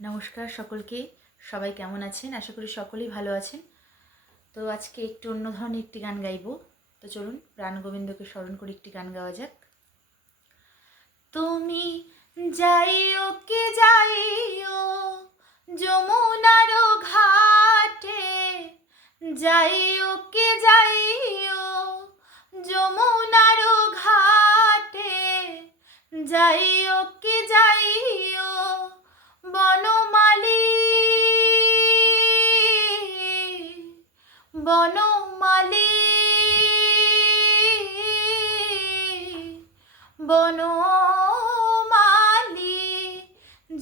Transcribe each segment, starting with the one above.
নমস্কার সকলকে। সবাই কেমন আছেন? আশা করি সকলেই ভালো আছেন। তো আজকে একটু অন্য ধরনের একটি গান গাইবো। তো চলুন প্রাণ গোবিন্দকে স্মরণ করে একটি গান গাওয়া যাক। তুমি যাইও কে যাইও যমুনার ঘাটে, যাইও কে যাইও যমুনার ঘাটে, যাইও কে যাইও বনমালী, বনমালী, বনমালী,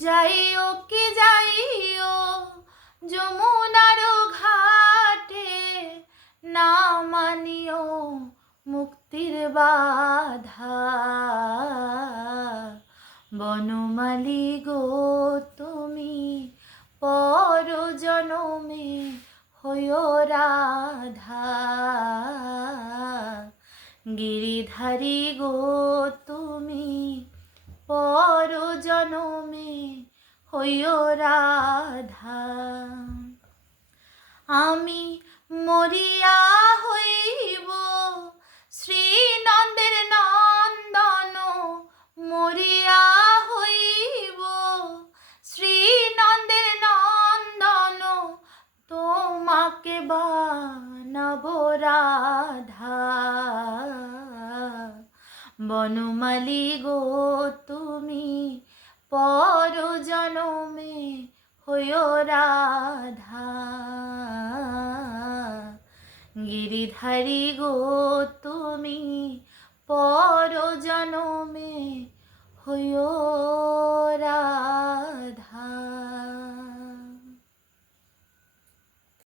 যাইও কে যাইও যমুনার ঘাটে, না মানিও মুক্তির বাধা। বনমালী গো তুমি পর জনমে হইও রাধা, গিরিধারী গো তুমি পর জনমে হইও রাধা। আমি মরিয়া হইব শ্রীনন্দের নন্দন, মরিয়া হইব শ্রীনন্দের নন্দন, তোমাকে বানাবো রাধা। বনমালী গো তুমি পর জনমে হইও রাধা, গিরিধারী গো তুমি পর জনমে হইও রাধা।